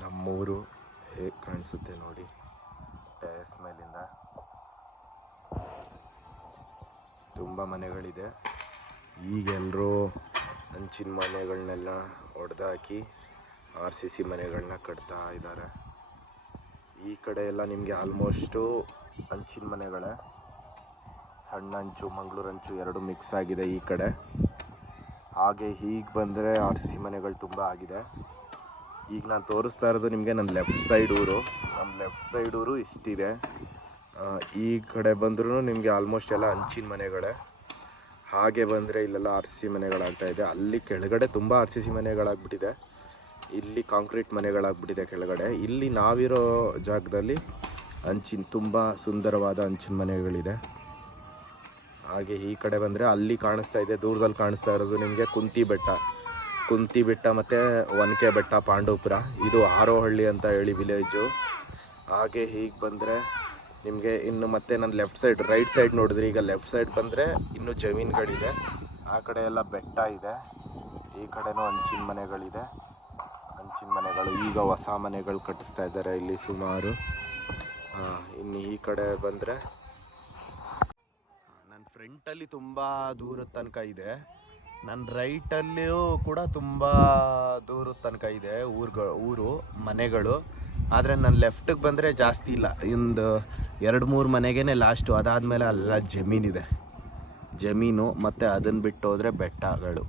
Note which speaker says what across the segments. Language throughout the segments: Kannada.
Speaker 1: ನಮ್ಮೂರು ಹೇಗೆ ಕಾಣಿಸುತ್ತೆ ನೋಡಿ. ಟೆರೆಸ್ ಮೇಲಿಂದ ತುಂಬ ಮನೆಗಳಿದೆ. ಈಗೆಲ್ಲರೂ ಹಂಚಿನ ಮನೆಗಳನ್ನೆಲ್ಲ ಹೊಡೆದಾಕಿ ಆರ್ ಸಿ ಸಿ ಮನೆಗಳನ್ನ ಕಟ್ತಾ ಇದ್ದಾರೆ ಈ ಕಡೆ ಎಲ್ಲ ನಿಮಗೆ ಆಲ್ಮೋಸ್ಟು ಹಂಚಿನ ಮನೆಗಳೇ. ಸಣ್ಣ ಹಂಚು ಮಂಗಳೂರು ಹಂಚು ಎರಡು ಮಿಕ್ಸ್ ಆಗಿದೆ ಈ ಕಡೆ. ಹಾಗೆ ಹೀಗೆ ಬಂದರೆ ಆರ್ ಸಿ ಸಿ ಮನೆಗಳು ತುಂಬ ಆಗಿದೆ. ಈಗ ನಾನು ತೋರಿಸ್ತಾ ಇರೋದು ನಿಮಗೆ ನನ್ನ ಲೆಫ್ಟ್ ಸೈಡ್ ಊರು. ನಮ್ಮ ಲೆಫ್ಟ್ ಸೈಡ್ ಊರು ಇಷ್ಟಿದೆ. ಈ ಕಡೆ ಬಂದ್ರೂ ನಿಮಗೆ ಆಲ್ಮೋಸ್ಟ್ ಎಲ್ಲ ಹಂಚಿನ ಮನೆಗಳೇ. ಹಾಗೆ ಬಂದರೆ ಇಲ್ಲೆಲ್ಲ ಆರ್ ಸಿ ಸಿ ಮನೆಗಳಾಗ್ತಾ ಇದೆ. ಅಲ್ಲಿ ಕೆಳಗಡೆ ತುಂಬ ಆರ್ ಸಿ ಸಿ ಮನೆಗಳಾಗ್ಬಿಟ್ಟಿದೆ. ಇಲ್ಲಿ ಕಾಂಕ್ರೀಟ್ ಮನೆಗಳಾಗ್ಬಿಟ್ಟಿದೆ ಕೆಳಗಡೆ. ಇಲ್ಲಿ ನಾವಿರೋ ಜಾಗದಲ್ಲಿ ಹಂಚಿನ, ತುಂಬ ಸುಂದರವಾದ ಹಂಚಿನ ಮನೆಗಳಿದೆ. ಹಾಗೆ ಈ ಕಡೆ ಬಂದರೆ ಅಲ್ಲಿ ಕಾಣಿಸ್ತಾ ಇದೆ, ದೂರದಲ್ಲಿ ಕಾಣಿಸ್ತಾ ಇರೋದು ನಿಮಗೆ ಕುಂತಿ ಬೆಟ್ಟ. ಕುಂತಿ ಬೆಟ್ಟ ಮತ್ತು ಒನಕೆ ಬೆಟ್ಟ ಪಾಂಡವಪುರ. ಇದು ಆರೋಹಳ್ಳಿ ಅಂತ ಹೇಳಿ ವಿಲೇಜು ಹಾಗೆ ಹೀಗೆ ಬಂದರೆ ನಿಮಗೆ ಇನ್ನು ಮತ್ತೆ ನಾನು ಲೆಫ್ಟ್ ಸೈಡ್ ರೈಟ್ ಸೈಡ್ ನೋಡಿದ್ರೆ ಈಗ ಲೆಫ್ಟ್ ಸೈಡ್ ಬಂದರೆ ಇನ್ನೂ ಜಮೀನುಗಳಿದೆ. ಆ ಕಡೆ ಎಲ್ಲ ಬೆಟ್ಟ ಇದೆ. ಈ ಕಡೆನೂ ಹಂಚಿನ ಮನೆಗಳಿದೆ. ಹಂಚಿನ ಮನೆಗಳು, ಈಗ ಹೊಸ ಮನೆಗಳು ಕಟ್ಟಿಸ್ತಾ ಇದ್ದಾರೆ ಇಲ್ಲಿ ಸುಮಾರು. ಇನ್ನು ಈ ಕಡೆ ಬಂದರೆ ನನ್ನ ಫ್ರಂಟಲ್ಲಿ ತುಂಬ ದೂರದ ತನಕ ಇದೆ. ನನ್ನ ರೈಟಲ್ಲಿಯೂ ಕೂಡ ತುಂಬ ದೂರದ ತನಕ ಇದೆ ಊರುಗಳು ಊರು, ಮನೆಗಳು. ಆದರೆ ನನ್ನ ಲೆಫ್ಟಿಗೆ ಬಂದರೆ ಜಾಸ್ತಿ ಇಲ್ಲ. ಇಂದು ಎರಡು ಮೂರು ಮನೆಗೇ ಲಾಸ್ಟು ಅದಾದಮೇಲೆ ಅಲ್ಲ ಜಮೀನಿದೆ. ಜಮೀನು ಮತ್ತು ಅದನ್ನು ಬಿಟ್ಟು ಹೋದರೆ ಬೆಟ್ಟಗಳು.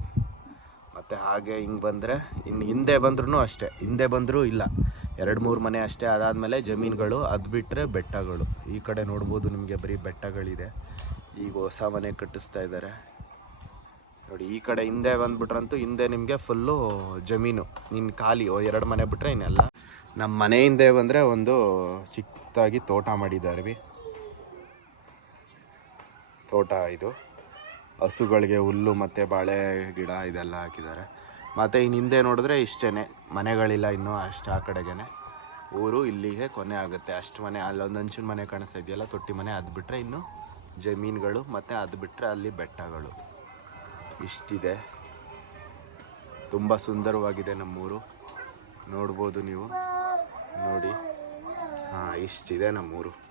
Speaker 1: ಮತ್ತು ಹಾಗೆ ಹಿಂಗೆ ಬಂದರೆ ಇನ್ನು ಹಿಂದೆ ಬಂದ್ರೂ ಅಷ್ಟೇ. ಹಿಂದೆ ಬಂದರೂ ಇಲ್ಲ. ಎರಡು ಮೂರು ಮನೆ ಅಷ್ಟೇ ಅದಾದಮೇಲೆ ಜಮೀನುಗಳು. ಅದು ಬಿಟ್ಟರೆ ಬೆಟ್ಟಗಳು. ಈ ಕಡೆ ನೋಡ್ಬೋದು ನಿಮಗೆ ಬರೀ ಬೆಟ್ಟಗಳಿದೆ. ಈಗ ಹೊಸ ಮನೆ ಕಟ್ಟಿಸ್ತಾ ಇದ್ದಾರೆ ನೋಡಿ, ಈ ಕಡೆ ಹಿಂದೆ ಬಂದ್ಬಿಟ್ರಂತೂ ಹಿಂದೆ ನಿಮಗೆ ಫುಲ್ಲು ಜಮೀನು. ನಿನ್ನ ಖಾಲಿ ಎರಡು ಮನೆ ಬಿಟ್ಟರೆ ಇನ್ನೆಲ್ಲ. ನಮ್ಮ ಮನೆ ಹಿಂದೆ ಬಂದರೆ ಒಂದು ಚಿಕ್ಕದಾಗಿ ತೋಟ ಮಾಡಿದ್ದಾರೆ ತೋಟ ಇದು. ಹಸುಗಳಿಗೆ ಹುಲ್ಲು ಮತ್ತು ಬಾಳೆ ಗಿಡ ಇದೆಲ್ಲ ಹಾಕಿದ್ದಾರೆ. ಮತ್ತು ಇನ್ನು ಹಿಂದೆ ನೋಡಿದ್ರೆ ಇಷ್ಟೇ ಮನೆಗಳಿಲ್ಲ ಇನ್ನೂ ಅಷ್ಟು ಆ ಕಡೆಗೇನೆ. ಊರು ಇಲ್ಲಿಗೆ ಕೊನೆ ಆಗುತ್ತೆ. ಅಷ್ಟು ಮನೆ ಅಲ್ಲೊಂದು ಹಂಚಿನ ಮನೆ ಕಾಣಿಸ್ತಾ ಇದೆಯಲ್ಲ, ತೊಟ್ಟಿ ಮನೆ, ಅದು ಬಿಟ್ಟರೆ ಇನ್ನು ಜಮೀನುಗಳು ಮತ್ತು ಅದು ಬಿಟ್ಟರೆ ಅಲ್ಲಿ ಬೆಟ್ಟಗಳು. ಇಷ್ಟಿದೆ. ತುಂಬ ಸುಂದರವಾಗಿದೆ ನಮ್ಮೂರು. ನೋಡ್ಬೋದು ನೀವು. ನೋಡಿ. ಹಾಂ ಇಷ್ಟಿದೆ ನಮ್ಮೂರು.